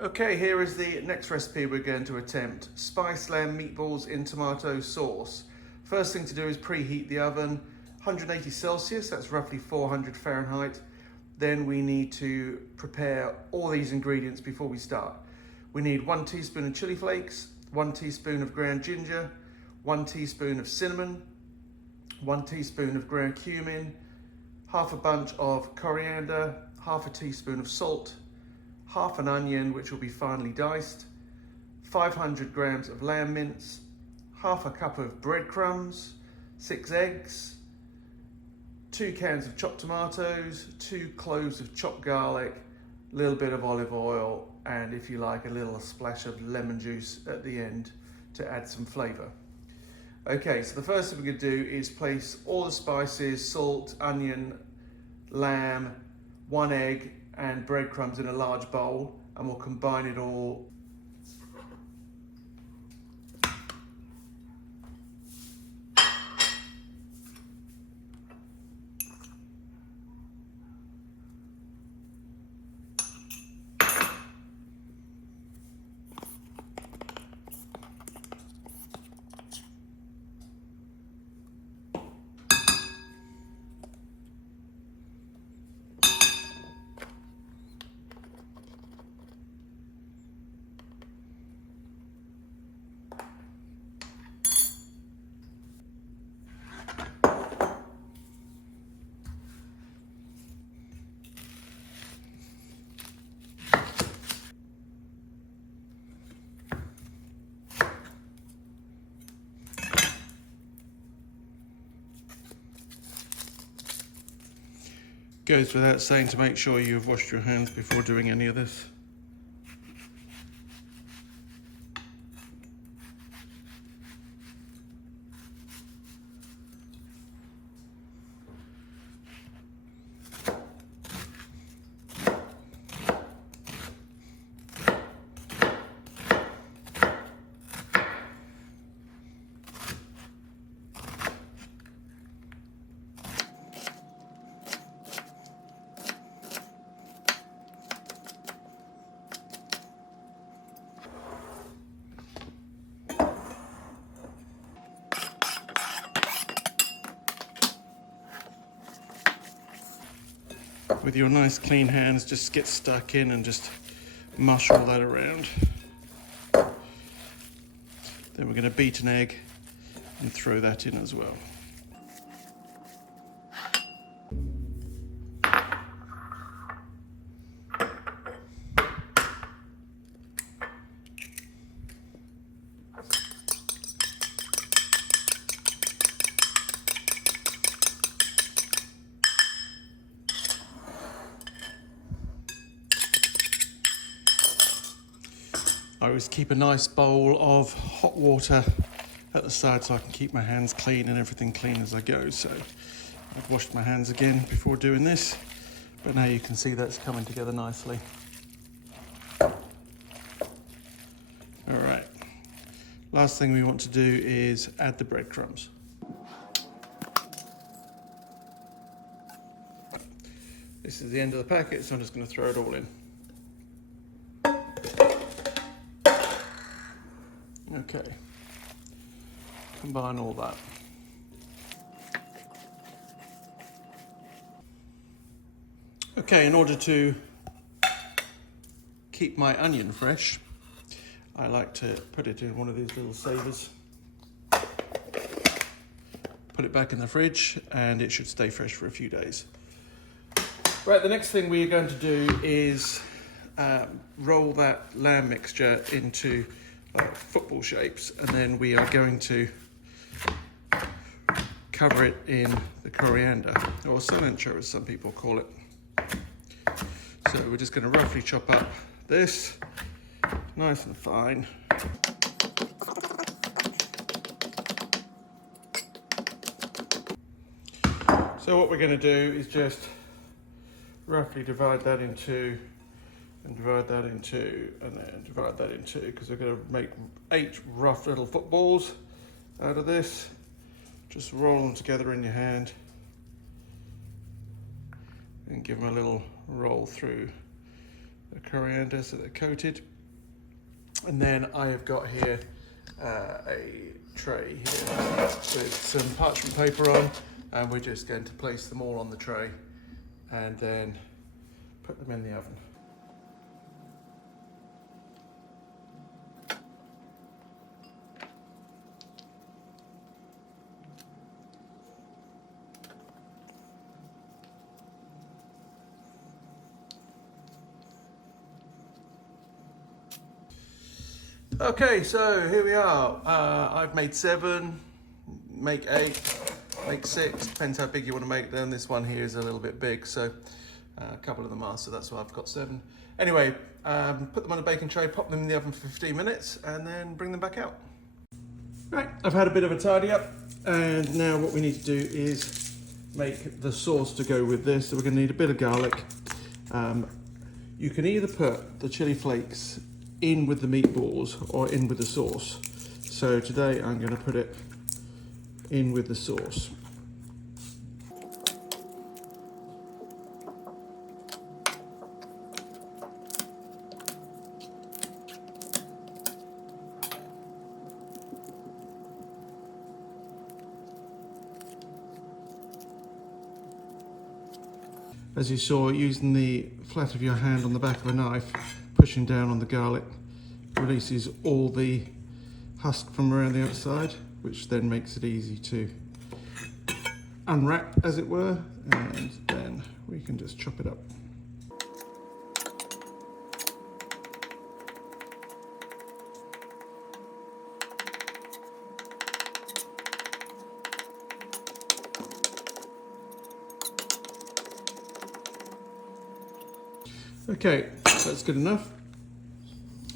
Okay, here is the next recipe we're going to attempt. Spiced lamb meatballs in tomato sauce. First thing to do is preheat the oven, 180 Celsius, that's roughly 400 Fahrenheit. Then we need to prepare all these ingredients before we start. We need 1 teaspoon of chili flakes, 1 teaspoon of ground ginger, 1 teaspoon of cinnamon, 1 teaspoon of ground cumin, half a bunch of coriander, half a teaspoon of salt, half an onion which will be finely diced, 500 grams of lamb mince, half a cup of breadcrumbs, 6 eggs, 2 cans of chopped tomatoes, 2 cloves of chopped garlic, a little bit of olive oil, and if you like, a little splash of lemon juice at the end to add some flavour. Okay, so the first thing we're going to do is place all the spices, salt, onion, lamb, 1 egg, and breadcrumbs in a large bowl, and we'll combine it all. Goes without saying to make sure you've washed your hands before doing any of this. With your nice clean hands, just get stuck in and just mush all that around. Then we're going to beat an egg and throw that in as well. I always keep a nice bowl of hot water at the side so I can keep my hands clean and everything clean as I go. So I've washed my hands again before doing this, but now you can see that's coming together nicely. All right, last thing we want to do is add the breadcrumbs. This is the end of the packet, so I'm just going to throw it all in. Okay, combine all that. Okay, in order to keep my onion fresh, I like to put it in one of these little savers. Put it back in the fridge and it should stay fresh for a few days. Right, the next thing we're going to do is roll that lamb mixture into football shapes, and then we are going to cover it in the coriander, or cilantro as some people call it. So we're just going to roughly chop up this nice and fine. So what we're going to do is just roughly divide that in two, and divide that in two, and then divide that in two, because we're going to make 8 rough little footballs out of this. Just roll them together in your hand and give them a little roll through the coriander so they're coated. And then I have got here a tray here with some parchment paper on, and we're just going to place them all on the tray and then put them in the oven. Okay, so here we are. I've made 7, make 8, make 6, depends how big you want to make them. This one here is a little bit big, so a couple of them are, so that's why I've got 7. Anyway, put them on a baking tray, pop them in the oven for 15 minutes, and then bring them back out. Right, I've had a bit of a tidy up, and now what we need to do is make the sauce to go with this. So we're going to need a bit of garlic. You can either put the chili flakes in with the meatballs or in with the sauce. So today I'm going to put it in with the sauce. As you saw, using the flat of your hand on the back of a knife, pushing down on the garlic releases all the husk from around the outside, which then makes it easy to unwrap, as it were, and then we can just chop it up. Okay, so that's good enough.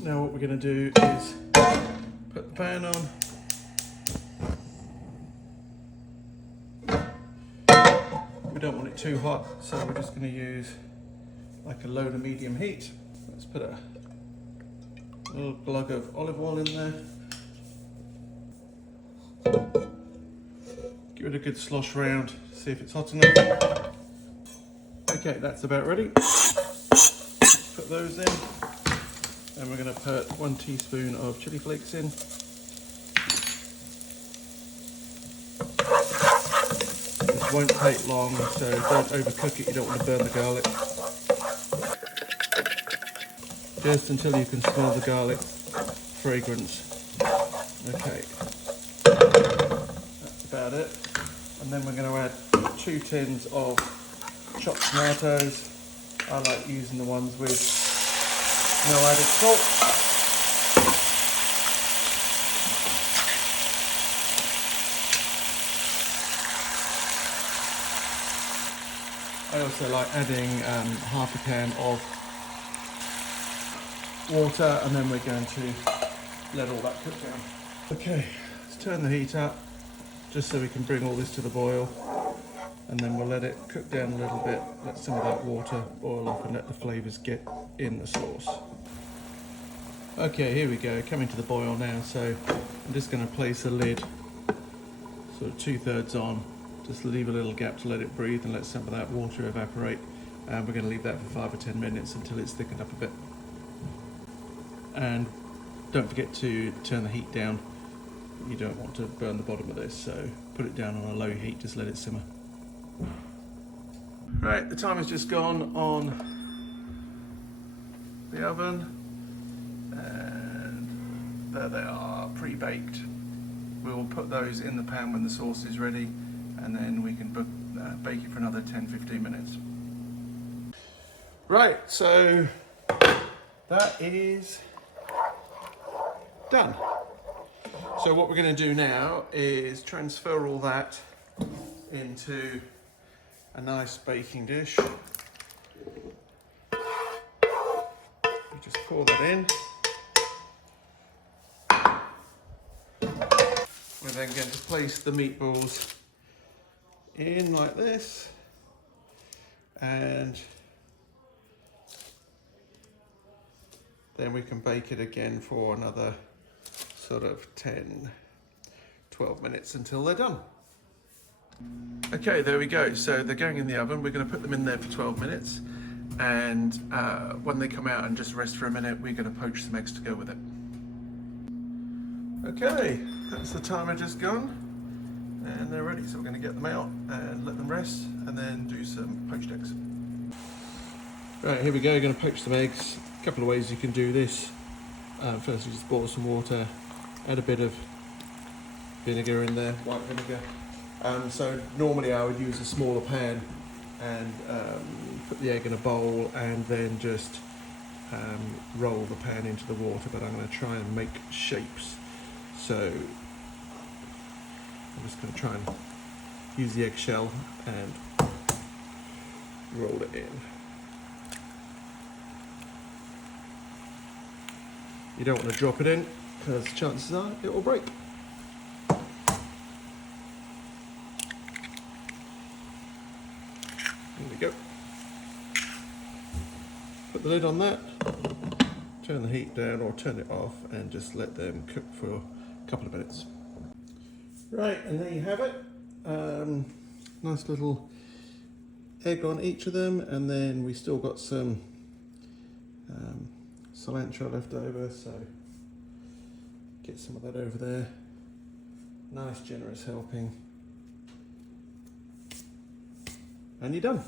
Now what we're going to do is put the pan on. We don't want it too hot, so we're just going to use like a low to medium heat. Let's put a little glug of olive oil in there. Give it a good slosh round, see if it's hot enough. Okay, that's about ready. Put those in, and we're going to put 1 teaspoon of chili flakes in. This won't take long, so don't overcook it, you don't want to burn the garlic. Just until you can smell the garlic fragrance. Okay, that's about it. And then we're going to add 2 tins of chopped tomatoes. I like using the ones with no added salt. I also like adding half a can of water, and then we're going to let all that cook down. Okay, let's turn the heat up just so we can bring all this to the boil. And then we'll let it cook down a little bit, let some of that water boil off and let the flavours get in the sauce. Okay, here we go, coming to the boil now, so I'm just going to place a lid sort of 2/3 on, just leave a little gap to let it breathe and let some of that water evaporate, and we're going to leave that for 5 or 10 minutes until it's thickened up a bit. And don't forget to turn the heat down, you don't want to burn the bottom of this, so put it down on a low heat, just let it simmer. Right, the time has just gone on the oven, and there they are, pre-baked. We will put those in the pan when the sauce is ready, and then we can bake it for another 10-15 minutes. Right, so that is done. So what we're going to do now is transfer all that into a nice baking dish. We just pour that in. We're then going to place the meatballs in like this, and then we can bake it again for another sort of 10-12 minutes until they're done. Okay, there we go. So they're going in the oven. We're going to put them in there for 12 minutes, and when they come out and just rest for a minute, we're going to poach some eggs to go with it. Okay, that's the timer just gone, and they're ready, so we're going to get them out and let them rest and then do some poached eggs. Right, here we go, going to poach some eggs. A couple of ways you can do this. First, you just boil some water, add a bit of vinegar in there, white vinegar. So normally I would use a smaller pan and put the egg in a bowl and then just roll the pan into the water, but I'm going to try and make shapes. So I'm just going to try and use the eggshell and roll it in. You don't want to drop it in because chances are it will break. There we go. Put the lid on that, turn the heat down or turn it off and just let them cook for a couple of minutes. Right, and there you have it. Nice little egg on each of them, and then we still got some cilantro left over, so get some of that over there. Nice generous helping. And you're done.